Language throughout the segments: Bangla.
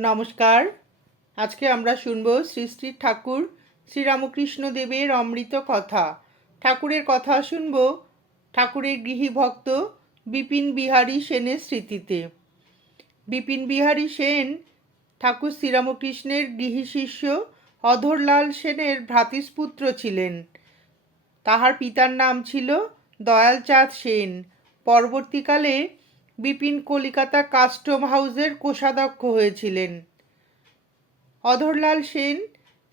নমস্কার। আজকে আমরা শুনব শ্রী শ্রী ঠাকুর শ্রীরামকৃষ্ণ দেবের অমৃত কথা। ঠাকুরের কথা শুনব ঠাকুরের গৃহী ভক্ত বিপিন বিহারী সেনের স্মৃতিতে। বিপিন বিহারী সেন ঠাকুর শ্রীরামকৃষ্ণের গৃহী শিষ্য, অধরলাল সেনের ভ্রাতৃস্পুত্র ছিলেন। তাহার পিতার নাম ছিল দয়ালচাঁদ সেন। পরবর্তীকালে বিপিন কলিকাতা কাস্টম হাউসের কোষাধ্যক্ষ হয়েছিলেন। অধরলাল সেন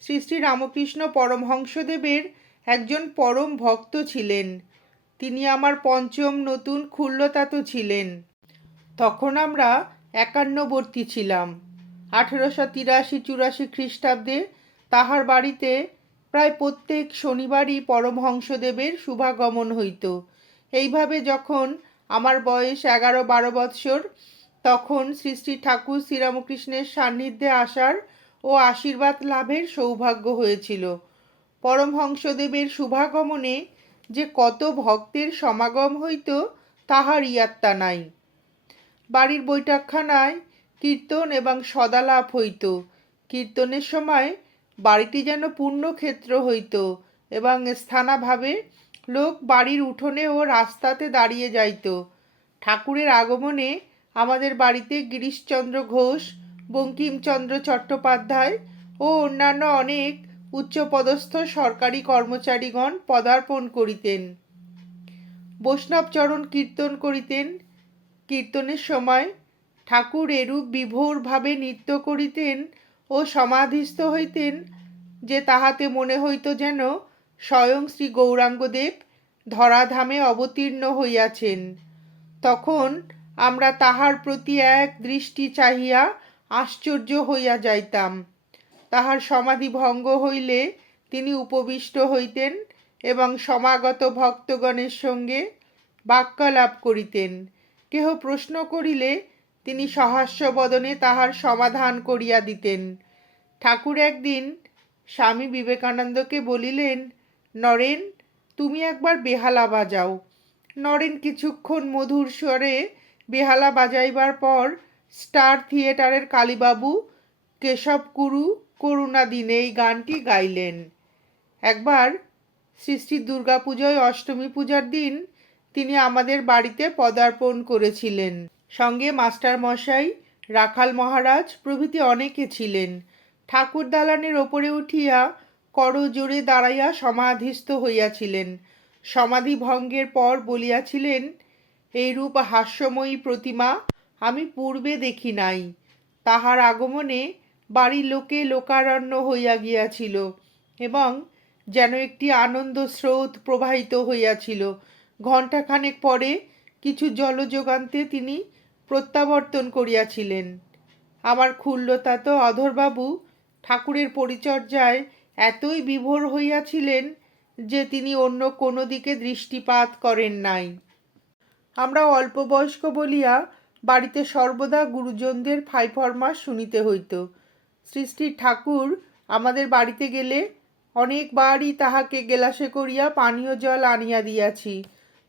শ্রী শ্রী রামকৃষ্ণ পরমহংসদেবের একজন পরম ভক্ত ছিলেন। তিনি আমার পঞ্চম নতুন ক্ষুল্লতাত ছিলেন। তখন আমরা একান্নবর্তী ছিলাম। আঠেরোশো তিরাশি চুরাশি খ্রিস্টাব্দে তাহার বাড়িতে প্রায় প্রত্যেক শনিবারই পরমহংসদেবের শুভাগমন হইত। এইভাবে যখন আমার বয়স এগারো বারো বৎসর। তখন শ্রী শ্রী ঠাকুর শ্রীরামকৃষ্ণের সান্নিধ্যে আসার ও আশীর্বাদ লাভের সৌভাগ্য হয়েছিল। পরমহংসদেবের শুভাগমনে যে কত ভক্তের সমাগম হইত, তাহার ইয়াত্তা নাই। বাড়ির বৈঠকখানায় কীর্তন এবং সদালাপ হইত। কীর্তনের সময় বাড়িটি যেন পূর্ণক্ষেত্র হইত এবং স্থানাভাবে লোক বাড়ির উঠোনে ও রাস্তাতে দাঁড়িয়ে যাইত। ঠাকুরের আগমনে আমাদের বাড়িতে গিরিশচন্দ্র ঘোষ, বঙ্কিমচন্দ্র চট্টোপাধ্যায় ও অন্যান্য অনেক উচ্চপদস্থ সরকারি কর্মচারীগণ পদার্পণ করিতেন। বৈষ্ণবচরণ কীর্তন করিতেন। কীর্তনের সময় ঠাকুর এরূপ বিভোরভাবে নৃত্য করিতেন ও সমাধিস্থ হইতেন যে তাহাতে মনে হইত যেন স্বয়ং শ্রী গৌরাঙ্গদেব ধরাধামে অবতীর্ণ হইয়াছেন। তখন আমরা তাহার প্রতি এক দৃষ্টি চাহিয়া আশ্চর্য হইয়া যাইতাম। তাহার সমাধি ভঙ্গ হইলে তিনি উপবিষ্ট হইতেন এবং সমাগত ভক্তগণের সঙ্গে বাক্যালাপ করিতেন। কেহ প্রশ্ন করিলে তিনি সহাস্যবদনে তাহার সমাধান করিয়া দিতেন। ঠাকুর একদিন স্বামী বিবেকানন্দকে বলিলেন নরেন, তুমি একবার বেহালা বাজাও। নরেন কিছুক্ষণ মধুর স্বরে বেহালা বাজাইবার পর স্টার থিয়েটারের কালীবাবু, কেশব কুরু, করুণা দিনে এই গানটি গাইলেন। একবার শ্রী শ্রী দুর্গাপুজোয় অষ্টমী পূজার দিন তিনি আমাদের বাড়িতে পদার্পণ করেছিলেন। সঙ্গে মাস্টার মশাই রাখাল মহারাজ প্রভৃতি অনেকে ছিলেন। ঠাকুর দালানের ওপরে উঠিয়া করজোরে দাঁড়াইয়া সমাধিস্থ হইয়াছিলেন। সমাধি ভঙ্গের পর বলিয়াছিলেন এইরূপ হাস্যময়ী প্রতিমা, আমি পূর্বে দেখি নাই। তাহার আগমনে বাড়ির লোকে লোকারণ্য হইয়া গিয়াছিল এবং যেন একটি আনন্দ স্রোত প্রবাহিত হইয়াছিল। ঘণ্টাখানেক পরে কিছু জলযোগান্তে তিনি প্রত্যাবর্তন করিয়াছিলেন। আমার ক্ষুল্লতা তো অধরবাবু ঠাকুরের পরিচর্যায় এতই বিভোর হইয়াছিলেন যে তিনি অন্য কোনো দিকে দৃষ্টিপাত করেন নাই। আমরা অল্প বয়স্ক বলিয়া বাড়িতে সর্বদা গুরুজনদের ফাইফরমাস শুনিতে হইত। শ্রী ঠাকুর আমাদের বাড়িতে গেলে অনেকবারই তাহাকে গেলাসে করিয়া পানীয় জল আনিয়া দিয়াছি।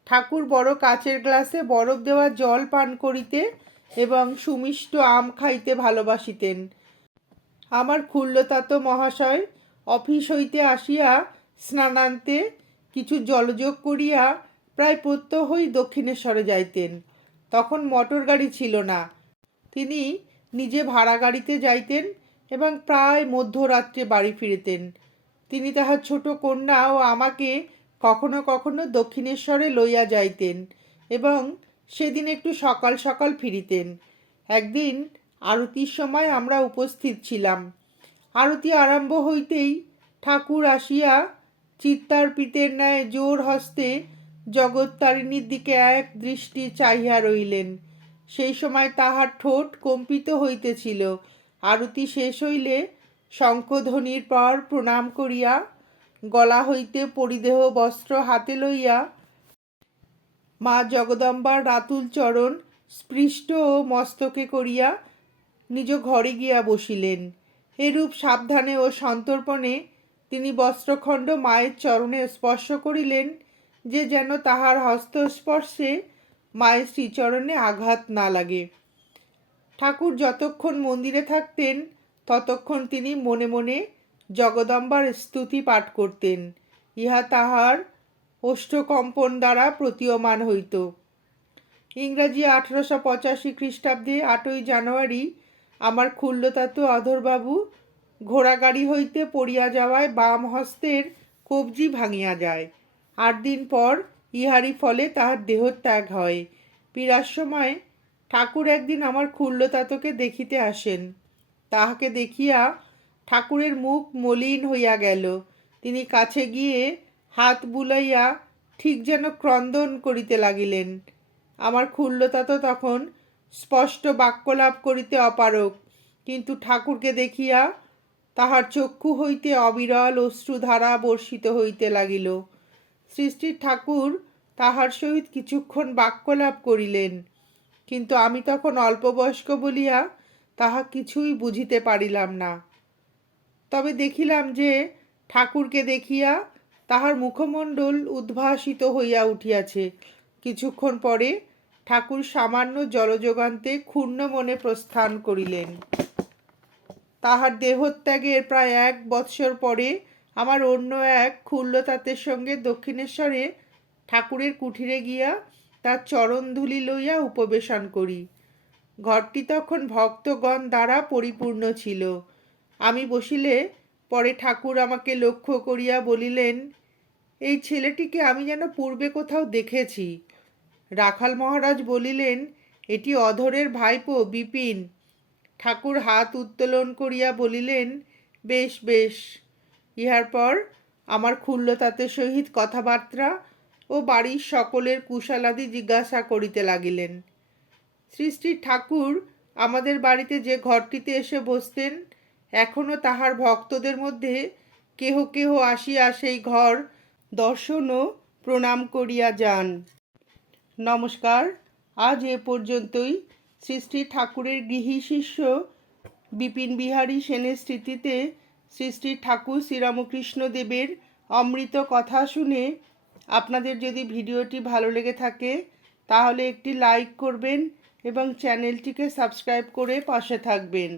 ঠাকুর বড় কাচের গ্লাসে বরফ দেওয়া জল পান করিতে এবং সুমিষ্ট আম খাইতে ভালোবাসিতেন। আমার খুল্লতাত মহাশয় অফিস হইতে আসিয়া স্নানান্তে কিছু জলযোগ করিয়া প্রায় প্রত্যহই দক্ষিণেশ্বরে যাইতেন। তখন মোটর গাড়ি ছিল না। তিনি নিজে ভাড়া গাড়িতে যাইতেন এবং প্রায় মধ্যরাত্রে বাড়ি ফিরিতেন। তিনি তাহার ছোট কন্যা ও আমাকে কখনো কখনো দক্ষিণেশ্বরে লইয়া যাইতেন এবং সেদিন একটু সকাল সকাল ফিরিতেন। একদিন আরতির সময় আমরা উপস্থিত ছিলাম। আরতি আরম্ভ হইতেই ঠাকুর আসিয়া চিত্তার্পিতের ন্যায় জোর হস্তে জগত্তারিণীর দিকে এক দৃষ্টি চাহিয়া রইলেন। সেই সময় তাহার ঠোঁট কম্পিত হইতেছিল। আরতি শেষ হইলে শঙ্খধ্বনির পর প্রণাম করিয়া গলা হইতে পরিদেহ বস্ত্র হাতে লইয়া মা জগদম্বার রাতুল চরণ স্পৃষ্ট ও মস্তকে করিয়া নিজ ঘরে গিয়া বসিলেন। এরূপ সাবধানে ও সন্তর্পণে তিনি বস্ত্রখণ্ড মায়ের চরণে স্পর্শ করিলেন যে যেন তাহার হস্তস্পর্শে মায়ের শ্রীচরণে আঘাত না লাগে। ঠাকুর যতক্ষণ মন্দিরে থাকতেন, ততক্ষণ তিনি মনে মনে জগদম্বার স্তুতি পাঠ করতেন। ইহা তাহার ওষ্ঠকম্পন দ্বারা প্রতীয়মান হইত। ইংরাজি আঠারোশো পঁচাশি খ্রিস্টাব্দে আটই জানুয়ারি আমার ক্ষুল্লতাতু অধরবাবু ঘোড়াগাড়ি হইতে পড়িয়া যাওয়ায় বাম হস্তের কবজি ভাঙিয়া যায়। আট দিন পর ইহারই ফলে তাহার দেহত্যাগ হয়। পীড়ার সময় ঠাকুর একদিন আমার ক্ষুল্লতাতকে দেখিতে আসেন। তাহাকে দেখিয়া ঠাকুরের মুখ মলিন হইয়া গেল। তিনি কাছে গিয়ে হাত বুলাইয়া ঠিক যেন ক্রন্দন করিতে লাগিলেন। আমার ক্ষুল্লতাত তখন স্পষ্ট বাক্যলাভ করিতে অপারক কিন্তু ঠাকুরকে দেখিয়া তাহার চক্ষু হইতে অবিরল অশ্রুধারা বর্ষিত হইতে লাগিল। সৃষ্টির ঠাকুর তাহার সহিত কিছুক্ষণ বাক্যলাভ করিলেন। কিন্তু আমি তখন অল্পবয়স্ক বলিয়া তাহা কিছুই বুঝিতে পারিলাম না। তবে দেখিলাম যে ঠাকুরকে দেখিয়া তাহার মুখমণ্ডল উদ্ভাসিত হইয়া উঠিয়াছে। কিছুক্ষণ পরে ঠাকুর সামান্য জলযোগান্তে ক্ষুণ্ণ মনে প্রস্থান করিলেন। তাহার দেহত্যাগের প্রায় এক বৎসর পরে আমার অন্য এক ক্ষুল্লতাতের সঙ্গে দক্ষিণেশ্বরে ঠাকুরের কুঠিরে গিয়া তার চরণধুলি লইয়া উপবেশন করি। ঘরটি তখন ভক্তগণ দ্বারা পরিপূর্ণ ছিল। আমি বসিলে পরে ঠাকুর আমাকে লক্ষ্য করিয়া বলিলেন, এই ছেলেটিকে আমি যেন পূর্বে কোথাও দেখেছি। রাখাল মহারাজ বলিলেন, এটি অধরের ভাইপো বিপিন। ঠাকুর হাত উত্তোলন করিয়া বলিলেন, বেশ বেশ। ইহার পর আমার ক্ষুল্লতাতে সহিত কথাবার্তা ও বাড়ির সকলের কুশালাদি জিজ্ঞাসা করিতে লাগিলেন। শ্রী শ্রী ঠাকুর, আমাদের বাড়িতে যে ঘরটিতে এসে বসতেন এখনও তাহার ভক্তদের মধ্যে কেহ কেহ আসিয়া সেই ঘর দর্শন ও প্রণাম করিয়া যান। নমস্কার। আজ এ পর্যন্তই। শ্রী ঠাকুরের গৃহী শিষ্য বিপিন বিহারী সেনের স্মৃতিতে শ্রী ঠাকুর শ্রীরামকৃষ্ণ দেবের অমৃত কথা শুনে আপনাদের যদি ভিডিওটি ভালো লেগে থাকে, তাহলে একটি লাইক করবেন এবং চ্যানেলটিকে সাবস্ক্রাইব করে পাশে থাকবেন।